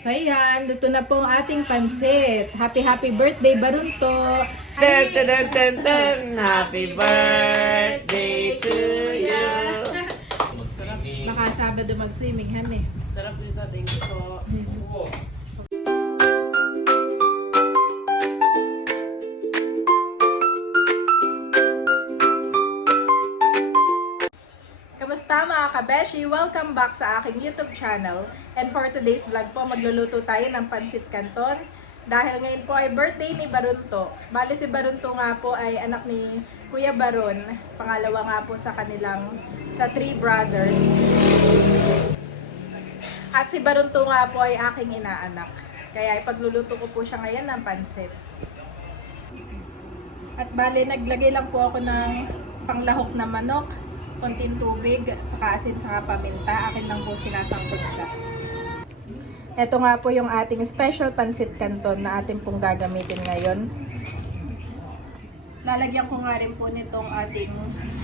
So ayan, luto na po ang ating pansit. Happy birthday, Barunto! Dun, dun, dun, dun, dun. Happy birthday to you. Baka Sabado mag-swimming, han eh. Sarap nito, thank you po. Kamusta mga kabeshi? Welcome back sa aking YouTube channel. And for today's vlog po, magluluto tayo ng pansit canton. Dahil ngayon po ay birthday ni Barunto. Bali si Barunto nga po ay anak ni Kuya Baron. Pangalawa nga po sa three brothers. At si Barunto nga po ay aking inaanak. Kaya ipagluluto ko po siya ngayon ng pansit. At bali naglagay lang po ako ng panglahok na manok, konting tubig, saka asin, saka paminta. Akin lang po sinasangkot siya. Ito nga po yung ating special pansit canton na ating pong gagamitin ngayon. Lalagyan ko nga rin po nitong ating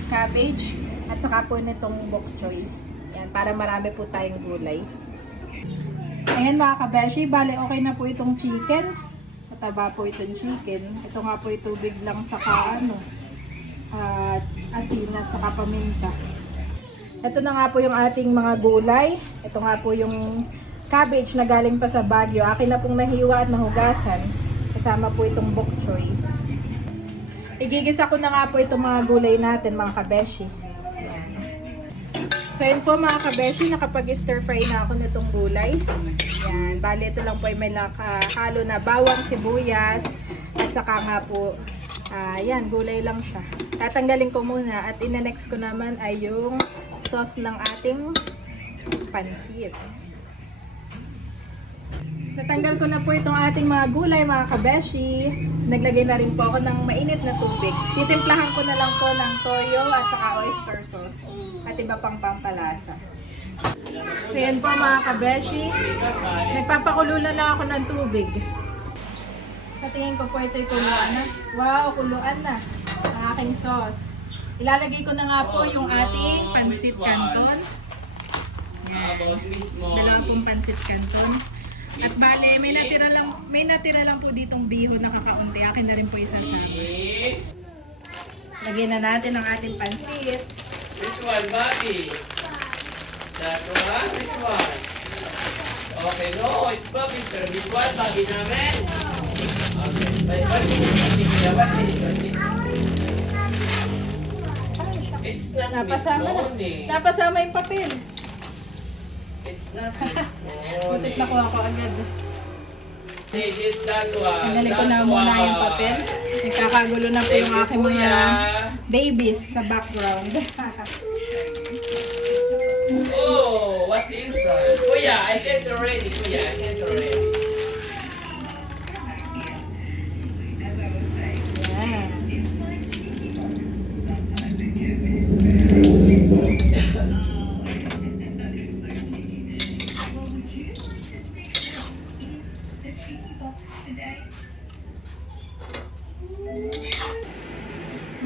cabbage at saka po nitong bok choy. Yan, para marami po tayong gulay. Ayan mga kabeshi, bale okay na po itong chicken. Mataba po itong chicken. Ito nga po yung tubig lang saka at asin at saka paminta. Ito na nga po yung ating mga gulay. Ito nga po yung cabbage na galing pa sa Baguio. Akin na pong nahiwa at nahugasan. Kasama po itong bok choy. Igigisa ko na nga po itong mga gulay natin mga kabeshi. Ayan. So yun po mga kabeshi, nakapag-stir fry na ako nitong gulay. Ayan. Bali ito lang po ay may nakahalo na bawang, sibuyas at saka nga po yan, gulay lang siya. Tatanggalin ko muna at ina-next ko naman ay yung sauce ng ating pansit. Natanggal ko na po itong ating mga gulay mga kabeshi. Naglagay na rin po ako ng mainit na tubig. Titimplahan ko na lang po ng toyo at saka oyster sauce at iba pang pampalasa. So yan po mga kabeshi. Nagpapakulo na lang ako ng tubig. Sa tingin ko po ito'y kuluan na. Wow, kuluan na ang aking sauce. Ilalagay ko na nga po yung ating pansit canton. Yan. Dalawang pong pansit canton. At bale, may natira lang po ditong bihon na kakaunti. Akin na rin po isasama. Lagyan na natin ang ating pansit. Which one, Bobby? That one? Which one? Okay, no, it's Bobby, sir. Which one, Bobby namin? Okay, but what is it? It's not Napasama na. Napasama yung papel. It's not Butit na ko ako agad. Say this, that one. Tanggalin ko na muna yung papel. Nagkakagulo na po yung aking mga babies sa background. Oh, what inside? Kuya, I can't already. Kuya, I can't already. Yan.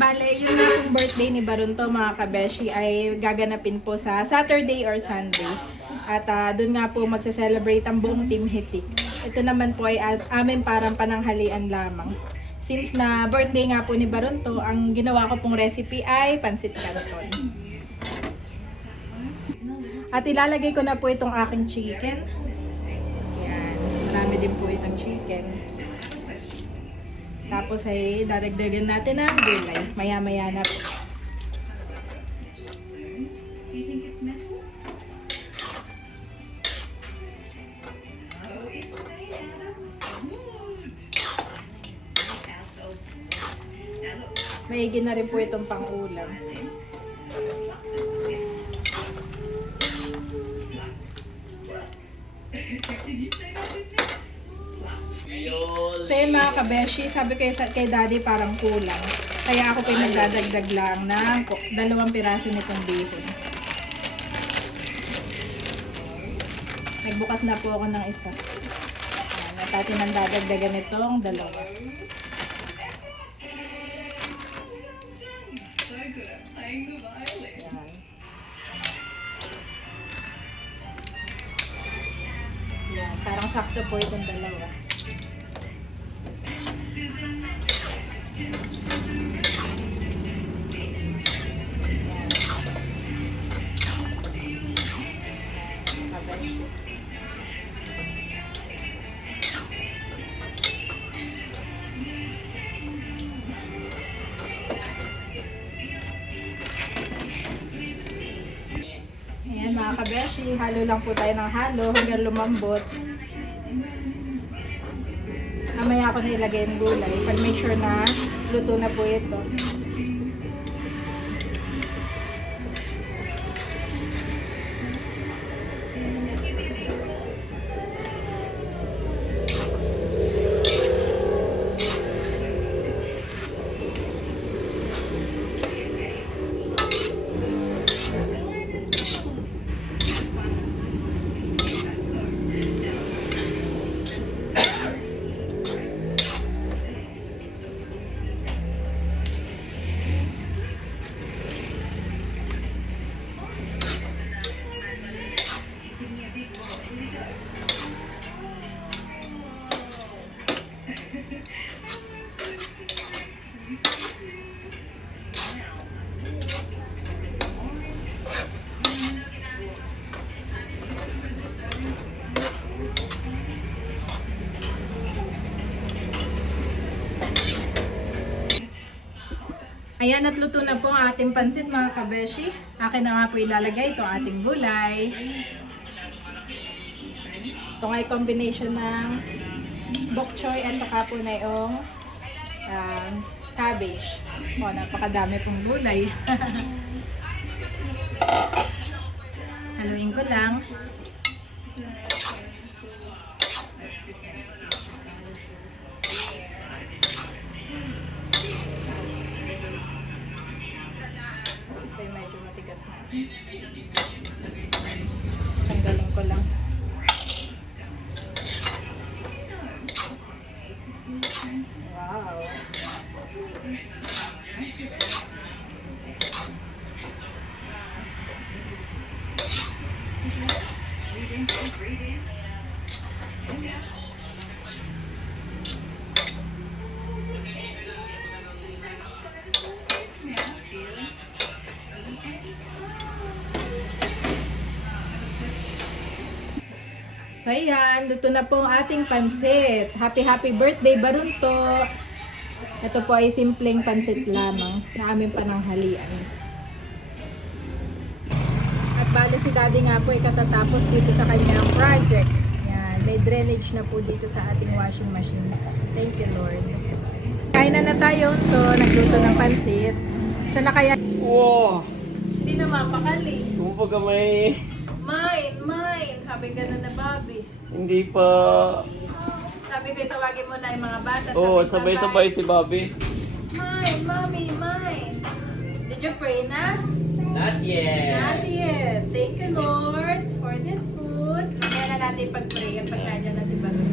Bale, yun na pong birthday ni Barunto mga kabeshi ay gaganapin po sa Saturday or Sunday. At doon nga po magsa-celebrate ang buong Team Hitik. Ito naman po ay amin parang pananghalian lamang. Since na birthday nga po ni Barunto, ang ginawa ko pong recipe ay pansit canton. At ilalagay ko na po itong aking chicken. Yan, marami din po itong chicken. Tapos ay dadagdagan natin ang gulay. Maya-maya na po. Maigi na rin po itong pang-ulam. So yun mga kabeshi, sabi ko kay daddy parang kulang. Kaya ako pa magdadagdag lang ng 2 piraso nitong bihon. Nagbukas na po ako ng isa. Ayan, at atin ang dadagdagan nitong 2. Ayan. 2. Yan, parang sakto po itong dalawa. Ayan mga kabeshi, halo lang po tayo ng halo hanggang lumambot. Mamaya ako na ilagay yung gulay pag make sure na luto na po ito. Ayan, at luto na po ang ating pansit mga kabeshi. Akin na nga po ilalagay itong ating gulay. Ito nga ay combination ng bok choy at saka po na yung cabbage. O, napakadami pong gulay. Haluin ko lang. Ito yung medyo matigas na. Tanggalin ko lang. Wow! So ayan, luto na po ang ating pansit. Happy birthday Barunto! Ito po ay simpleng pansit lamang na aming pananghalian. At bali si Daddy nga po ay katatapos dito sa kanyang project. Yan, may drainage na po dito sa ating washing machine. Thank you Lord. Kain na tayo. So, nagluto ng pansit. Sana kaya... Wow! Hindi na mapakali. Kumbaga may... Mine! Sabi gano'n na Bobby. Hindi pa... Sabi ko itawagin mo na yung mga bata. Oo, sabay-sabay si Bobby. Mine! Mommy! Mine! Did you pray na? Not yet. Not yet. Thank you Lord for this food. Kaya na natin pag-pray pag nandiyan na si Bobby.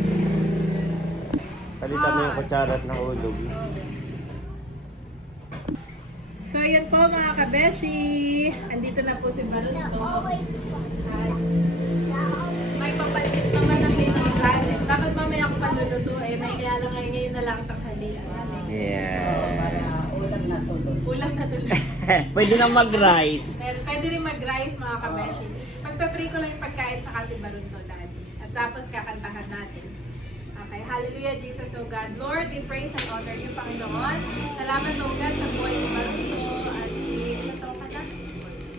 Palitan mo yung kutsara at nahulog. So yun po mga kabeshi. Andito na po si Barunto. At may papansit naman ang Ninong Planet. Dapat mamaya ako paluluto eh. May kaya lang ngayon na lang tanghalian. Yeah. Ulam na tuloy. Pwede na mag-rice. Pwede rin mag-rice mga kabeshi. Pagpa-pray ko lang yung pagkain sa kasi Barunto Daddy. At tapos kakantahan natin. Okay, hallelujah Jesus, O God. Lord, we praise and honor you, Panginoon. Salamat, O God, sa buhay ni Barunto.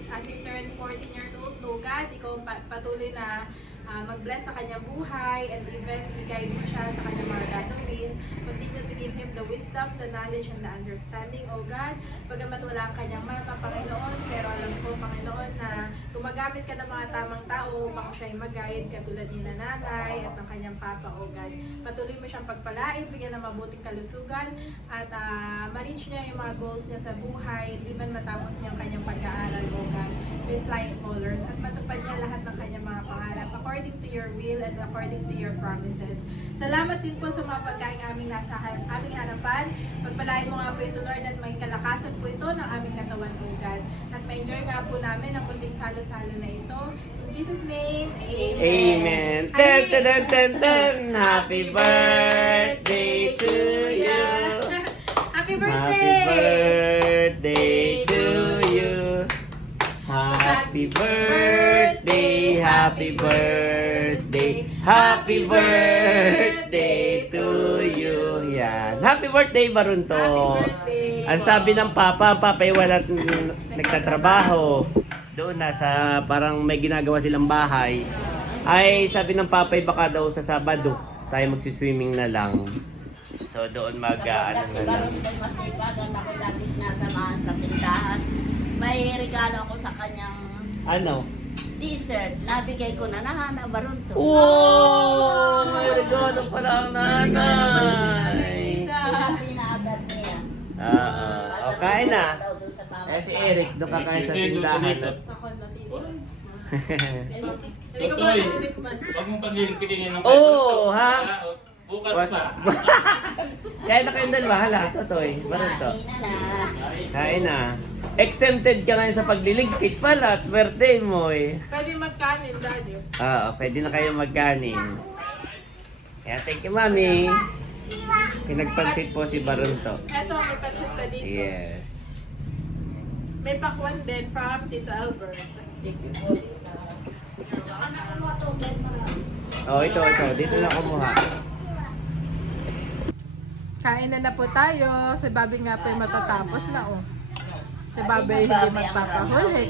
As he turned 14 years old, O God, ikaw patuloy na mag-bless sa kanyang buhay and even i-guide mo siya sa kanyang mga gagawin. Continue to give him the wisdom, the knowledge, and the understanding, O God. Bagamat wala ang kanyang mata, Panginoon, pero alam ko, Panginoon, na gumagamit ka ng mga tamang tao upang siya ay mag-guide katulad ni nanay at ng kanyang papa, O God. Patuloy mo siyang pagpalain, bigyan ng mabuting kalusugan at ma-reach niya yung mga goals niya sa buhay, even matapos niya ang kanyang pag-aaral, O God, with flying colors. At matupad niya lahat ng kanyang mga pangarap according to your will and according to your promises. Salamat din po sa mga pagkain aming nasa aming harapan. Pagpalain mo nga po ito, Lord, at may kalakasan po ito ng aming katawan, O God. At ma-enjoy nga po namin ang kunting salo-salo na ito. In Jesus' name, Amen. Amen. Ten, ten, ten, ten, ten. Happy birthday to you. Happy Happy birthday! birthday to you. Happy birthday, happy birthday, happy birthday to you. Yan. Happy birthday, Barunto. Happy birthday. Ang sabi ng Papa, Papa ay wala nagtatrabaho. Doon na sa parang may ginagawa silang bahay. Ay sabi ng Papa ay baka daw sa Sabado tayo magsiswimming na lang. So doon ano na lang. Masipagan ako dati sinasamahan sa tindahan. May regalo ako sa kanyang Ano? t-shirt. Nabigay ko na nahana Barunto. Wow! May regalo pala ang nanay. Pinaagad niya. O kain na. Daw doon sa mama. Eh si Eric, doon kakain sa tindahan. Ako natitiro. Totoy, huwag mong paglilingkilingin ng Oo, ha? Bukas pa. Kaya na kayong dalawa, hala, Totoy. Barunto. Kain na. Kain na. Exempted ka ngayon sa pagliligpit pala at birthday mo eh. Pwede magkanin, Daddy. Oo, pwede na kayo magkanin. Kaya thank you, Mami. Pinagpansit po si Barunto. Eto, may pasit pa dito. Yes. May pakwan din from Tito Albert. Oh, ito. Dito na kumuha. Kain na po tayo. Si Bobby nga po ay matatapos na, oh. Si Bobby ay hindi magpapahuli.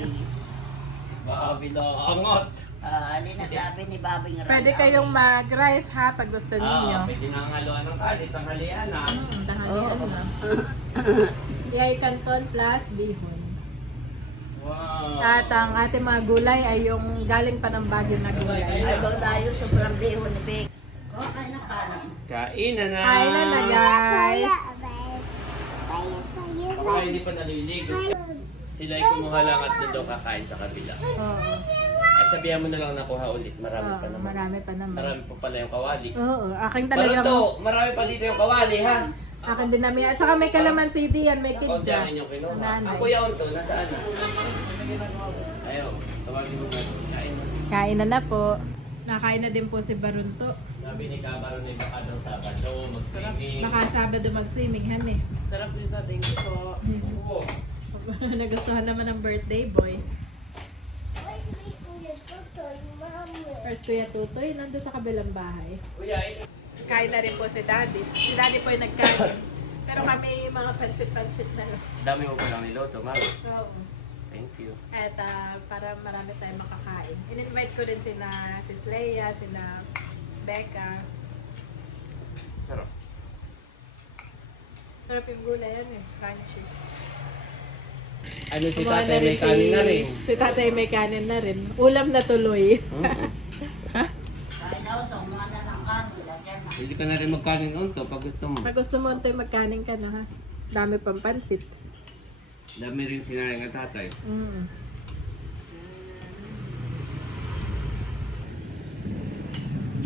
Bobby na angot. Alin na sabi ni Babing Rana. Pwede kayong mag-rice ha pag gusto ninyo. Pwede na ang haluan ng kanin, tanghalian na. Tanghalian na. Yay canton plus bihon. Wow. At ang ating mga gulay ay yung galing pa ng Baguio na gulay. Ay, bang tayo sobrang biho ni Bek. Okay na kanin. Kain na na. Kain na na, guys. Baka hindi pa naliligo. Sila ay kumuha lang at doon kakain sa kabila. Oo. At sabihan mo na lang nakuha ulit. Marami pa Oo, naman. marami pa naman. Marami pa pala yung kawali. Oo, aking Talagang... talagang... marami pa dito yung kawali ha. Akin din namin. At saka may kalamansi diyan, may Ako kidja. dyan yung kinuha. Nanay. Ang kuya Onto, nasaan na? Ayaw, tawagin mo na. Kain mo. Kain na po. Nakain na din po si Barunto. Sabi ni Kabaro ni baka daw Sabado, mag-swimming. Baka Sabado mag-swimming, han eh. Sarap nito, thank you po. Oo. Nagustuhan naman ng birthday boy. First Kuya Tutoy, nandun sa kabilang bahay. Kuya, ito. Kain na rin po si Daddy. Si Daddy po ay nagkain. Pero kami mga pansit-pansit na lang. Dami mo pa lang niloto, mami. Oo. Thank you. At para marami tayong makakain. In-invite ko din sina Sis Leia, sina Becca. Sarap. Sarap yung gulay yan eh. Crunchy. Ano si Kumuha tatay may kanin na rin? Si tatay may kanin na rin. Ulam na tuloy. Kain na ito, mga ng kanin. Lagyan na. Hindi ka na rin magkanin Onto pag gusto mo. Pag gusto mo ito magkanin ka na ha. Dami pang pansit. Dami rin sinaring ang tatay. Mm.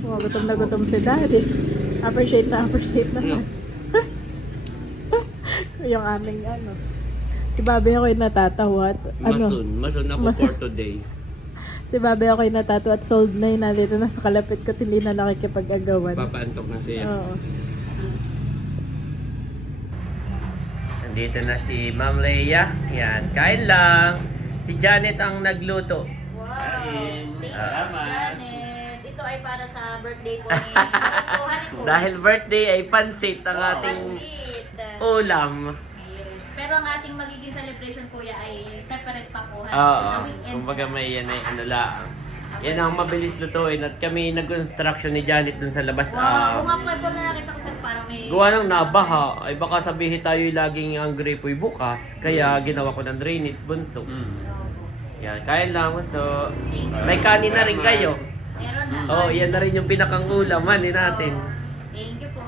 Oh, gutom na gutom si Daddy. Appreciate na Ano? yung aming ano. Si Bobby ako yung natatawa at Masun ako Masun. for today. Si Bobby ako yung natatawa at sold na yun. Nandito na sa kalapit ko, hindi na nakikipag-agawan. Papaantok na siya. Oo. Nandito na si Ma'am Leia. Yan, kain lang. Si Janet ang nagluto. Wow! Kain. Thank you, Salamat. Janet. Ito ay para sa birthday po ni Baruntuhan ko. Dahil birthday ay pansit ang ating Pansit. ulam. Yes. Pero ang ating magiging celebration kuya ay separate pa po. Oo. Sa weekend. Kumbaga may yan ay ano lang. Yan ang mabilis lutuin at kami nag-construction ni Janet dun sa labas. Wow, kung nga po na nakita ko sa parang may... Gawa ng nabaha, ay baka sabihin tayo laging ang gripo'y bukas. Kaya ginawa ko ng drainage bunso. Yan, kain lang. So, may kanin na rin kayo. Meron na. Oh, yan na rin yung pinakang ulam natin. Thank you po.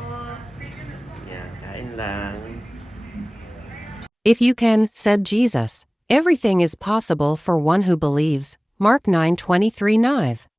Yan, kain lang. If you can, said Jesus, everything is possible for one who believes. Mark 9:23 Nive.